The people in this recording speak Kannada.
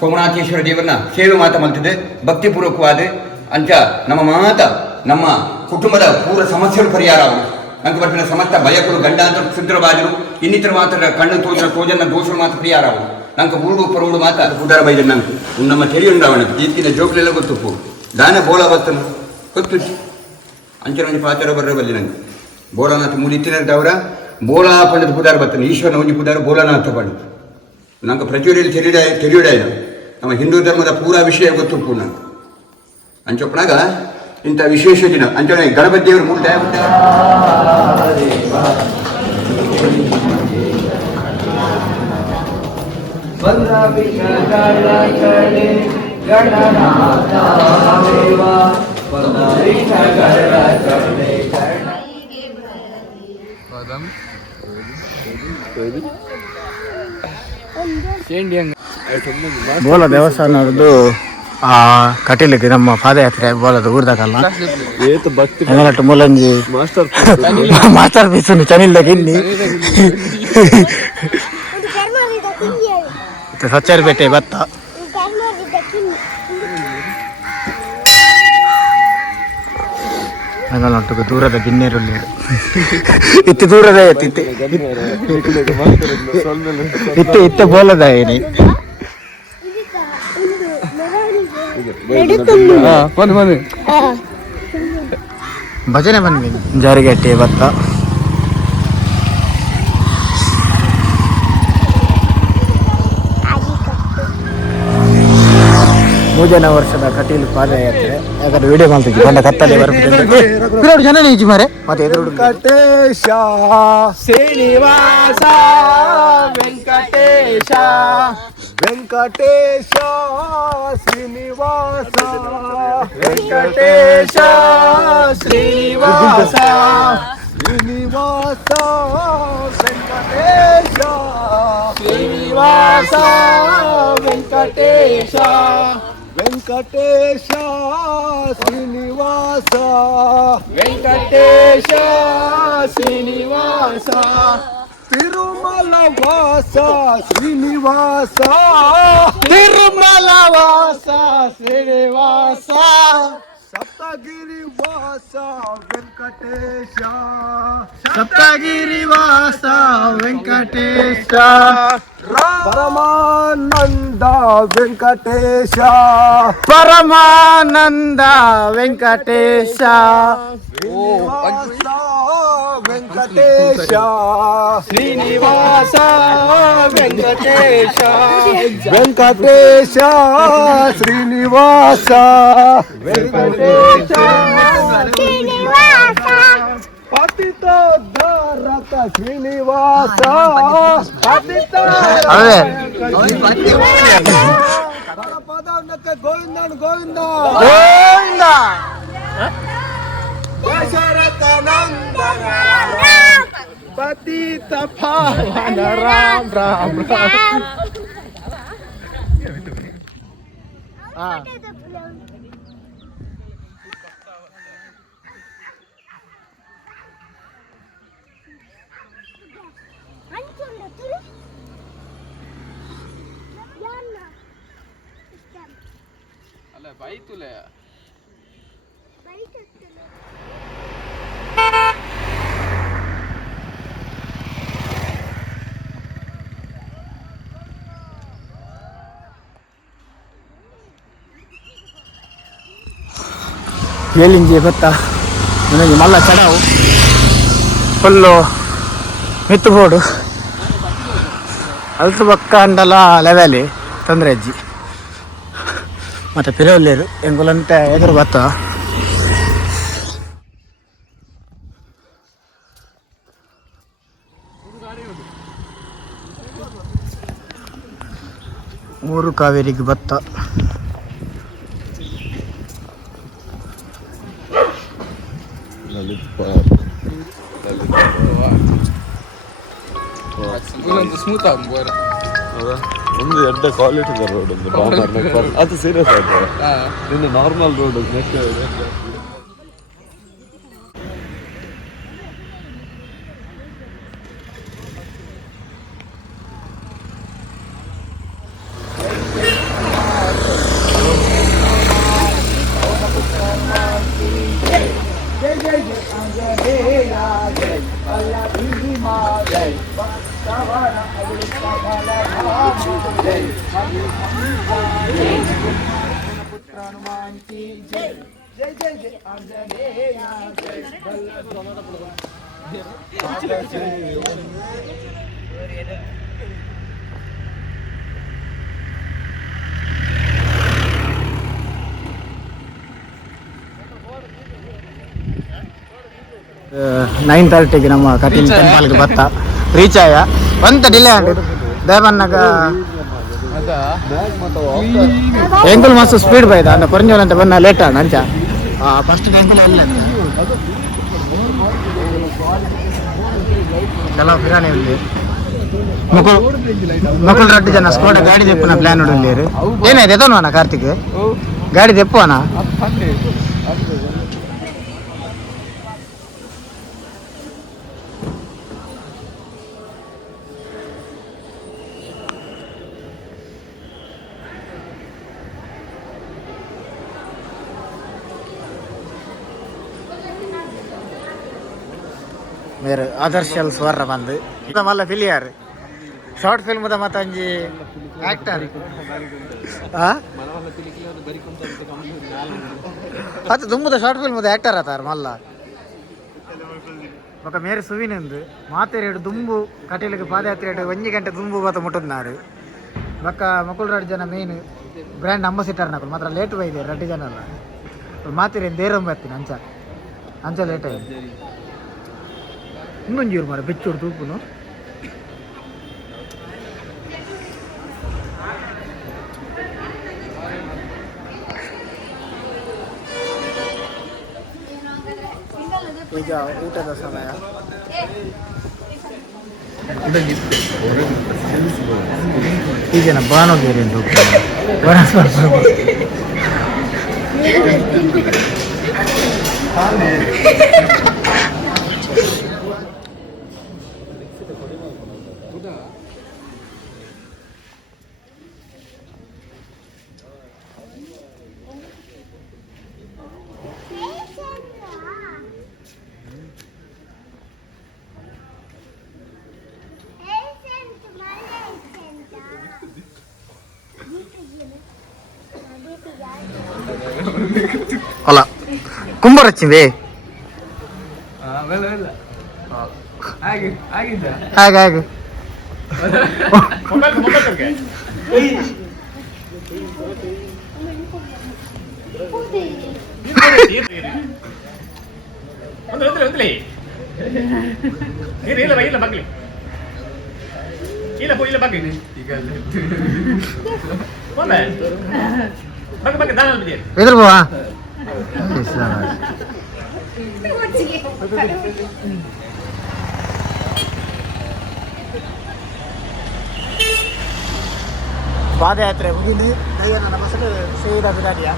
ಸೋಮನಾಥೇಶ್ವರ ದೇವರನ್ನ ಸೇವೆ ಮಲ್ತಿದ್ದೆ ಭಕ್ತಿಪೂರ್ವಕವಾದ ಅಂಚ ನಮ್ಮ ಕುಟುಂಬದ ಪೂರ ಸಮಸ್ಯೆಗಳು ಪರಿಹಾರ ಆಗುದು. ನಂಗೆ ಬರ್ತಿನ ಸಮಸ್ತ ಭಯಗಳು ಗಂಡಾಂತರ ಶುದ್ರವಾದರು ಇನ್ನಿತರ ಮಾತ್ರ ಕಣ್ಣು ತೋಜನ ದೋಷಗಳು ಮಾತ್ರ ಪರಿಹಾರ ಆಗುದು. ನಂಗೆ ಊರು ಪರುಡು ಮಾತ್ರ ಉದಾರ ಬೈದ ನಂಗೆ ನಮ್ಮ ತೆರೆಯುಂಡಾವಣ ಈಗಿನ ಜೋಕ್ಲೆಲ್ಲ ಗೊತ್ತು ದಾನ ಬೋಳ ಬತ್ತನು ಗೊತ್ತು ಅಂಚನೆ ಪಾತ್ರ ಬರ್ರ ಬಲ್ಲಿ ನಂಗೆ ಬೋಳನಾಥ ಮುಲಿತ್ತಿನದವರ ಬೋಳಾ ಪಂಡದ ಪುದಾರ ಬತ್ತನು ಈಶ್ವರನ ಒಂಜಿ ಪುದಾರ ಬೋಳನಾಥ ಪಂಡ ನಂಗೆ ಪ್ರಚುರಿಯಲ್ಲಿ ತೆರೆಯುಡಾಯ ನಮ್ಮ ಹಿಂದೂ ಧರ್ಮದ ಪೂರಾ ವಿಷಯ ಗೊತ್ತು ನಂಗೆ ಅಂಚೊಪ್ಪನಾಗ ಇಂಥ ವಿಶೇಷ ದಿನ ಅಂಚನೆ ಗಣಪತಿ ದೇವರು ಮೂಲ ಬೋಲ ದೇವಸ್ಥಾನದ್ದು ಕಟೀಲಿಗೆ ನಮ್ಮ ಪಾದಯಾತ್ರೆ ಬೋಲದ ಊರ್ದಾಗಲ್ಲ ಎಂಗಲಟ್ಟು ಮೂಲಂಜಿ ಮಾಸ್ಟರ್ ಪೀಸ್ ಚನಿಲ್ದಾಗ ಇಲ್ಲಿ ಸಚ್ಚಾರಿಪೇಟೆ ಭತ್ತ ಎಂಗಲಟ್ಟು ದೂರದ ಗಿನ್ನೇರುಳ್ಳಿ ಇತ್ತು ದೂರದ ಇತ್ತೆ ಬೋಲದ ಏನಿ ಭಜನೆ ಬನ್ನಿ ಜಾರಿಗಟ್ಟೆ ಭತ್ತ ಮೂಜನ ವರ್ಷದ ಕಟೀಲು ಪಾದಯಾತ್ರೆ ಯಾಕಂದ್ರೆ ವಿಡಿಯೋ ಮಾಡ್ತೀವಿ ಬಂದ ಕತ್ತಲೆ ಬರಬೇಕು ಜನ ನೀಜಿ ಮಾರೆ ಮತ್ತೆ ವೆಂಕಟೇಶ ಶ್ರೀನಿವಾಸ ವೆಂಕಟೇಶ ವೆಂಕಟೇಶ ಶ್ರೀನಿವಾಸ ವೆಂಕಟೇಶ ಶ್ರೀನಿವಾಸ ಶ್ರೀನಿವಾಸ ವೆಂಕಟೇಶ ಶ್ರೀನಿವಾಸ ವೆಂಕಟೇಶ ವೆಂಕಟೇಶ ಶ್ರೀನಿವಾಸ ವೆಂಕಟೇಶ ಶ್ರೀನಿವಾಸ ತಿರುಮಲ ವಾಸ ಶ್ರೀನಿವಾಸ ತಿರುಮಲ ವಾಸ ಶ್ರೀನಿವಾಸ ಸಪ್ತಗಿರಿ ವಾಸ ವೆಂಕಟೇಶ ಸಪ್ತಗಿರಿ ವಾಸ ವೆಂಕಟೇಶ ಪರಮಾನಂದ ವೆಂಕಟೇಶ ಪರಮಾನಂದ ವೆಂಕಟೇಶ ವೆಂಕಟೇಶ ಶ್ರೀನಿವಾಸ ವೆಂಕಟೇಶ ವೆಂಕಟೇಶ ಶ್ರೀನಿವಾಸ ವೆಂಕಟೇಶ ಪತಿತೋದ್ಧಾರಕ ಶ್ರೀನಿವಾಸ ಪದಕ್ಕೆ ಗೋವಿಂದನ್ ಗೋವಿಂದ ಗೋವಿಂದ ದಶರಥ ನಂದನ ಪತಿತ ಪಾವನ ರಾಮ್ ರಾಮ್ ರಾಮ್ ಅಲ್ಲ ಬೈತುಲೆ ಏಲಿಂಜಿ ಗೊತ್ತಾ ನನಗೆ ಮಲ್ಲ ಚಡಾವು ಫುಲ್ಲು ಮಿತ್ತು ಬೋಡು ಅಲ್ತು ಪಕ್ಕ ಅಂಡಲ ಲೆವೆಲಿ ತೊಂದರೆ ಅಜ್ಜಿ ಮತ್ತು ಪಿರವಲ್ಲೇರು ಎಂಗುಲಂತೆ ಎದುರು ಬತ್ತ ಮೂರು ಕಾವೇರಿಗೆ ಭತ್ತ ಸ್ಮೂತ್ ಆಗ ಒಂದು ಎಡ್ಡ ಕ್ವಾಲಿಟಿ ರೋಡ್ ಒಂದು ಅದು ಸೀರಿಯಸ್ ಆಯ್ತು ಇನ್ನು ನಾರ್ಮಲ್ ರೋಡ್ 9:30ಗೆ ನಮ್ಮ ಕಟೀಲ್ ಟೆಂಪಲ್ಗೆ ಬತ್ತ ರೀಚ್ ಆಯ ಒಂತ ಡಿಲೇ ಆಂಡ್ ದೇವನ್ನಗ ಎಂಕುಲ್ ಮಸ್ತ್ ಸ್ಪೀಡ್ ಬೈದ ಅಂದ ಪರಂಜೋಲ್ ಅಂತ ಬಂದ ಲೇಟ್ ಆಡ ಅಂಚ ಫಸ್ಟ್ ಟೆಂಪಲ್ ಅಲ್ಲ ಕೆಲವು ಪಿರಾಣಿ ఉంది ಮಕ್ಕಳು ರಟ್ಟು ಜನ ಸ್ಕೋಡ ಗಾಡಿ ತೆಪ್ಪನ ಪ್ಲಾನ್ ನೋಡಿಲ್ಲೇರು ಏನಾಯ್ತು ಎದನು ಅಣ್ಣ ಕಾರ್ತಿಕ್ ಗಾಡಿ ತೆಪ್ಪು ಅಣ್ಣ ಬೇರೆ ಆದರ್ಶಲ್ ಸ್ವರ ಬಂದು ಮಲ್ಲ ಫಿಲಿಯರ್ ಶಾರ್ಟ್ ಫಿಲ್ಮ್ದ ಮತ್ತೆ ಅಂಜಿ ಆಕ್ಟರ್ ಅದು ದುಂಬುದ ಶಾರ್ಟ್ ಫಿಲ್ಮ್ದ ಆಕ್ಟರ್ ಆತಾರ ಮಲ್ಲ ఒక ಮೇರೆ ಸುವಿನಿಂದು ಮಾತೆರೇಡು ದುಂಬು ಕಟೀಲಿಗೆ ಪಾದಯಾತ್ರೆ 1 ಗಂಟೆ ದುಂಬು ಬತ್ತ ಮುಟ್ಟದ್ನಾರು ಬಕ್ಕ ಮಕ್ಕಳು 2 ಜನ ಮೇನ್ ಬ್ರ್ಯಾಂಡ್ ಅಂಬಾಸಿಡರ್ ನಕಲು ಮಾತ್ರ ಲೇಟ್ ಬೈದೆ 2 ಜನ ಅಲ್ಲ ಮಾತಿರೇನು ದೇರಂಬ ಎತ್ತೀನಿ ಅಂಚ ಲೇಟ್ ಆಯ್ತು ಇನ್ನೊಂಜೂರು ಮರ ಬೆಚ್ಚೋಡು ತೂಪುನು ಈಗ ಊಟದ ಸಮಯ ಈಗೇನ ಬಾನೋಗೇರಿ ಅಂತ ಅಲ್ಲ ಕುಂಬರಚ್ಚಿವೆ ಹಾಗೆ ಎದುರು ಬಾ ಪಾದಯಾತ್ರೆ ಮುಗಿದು ನನ್ನ ಬಸ್ಸಲ್ಲಿ ಸೇರಿದ ಬಿಡಾಡಿಯ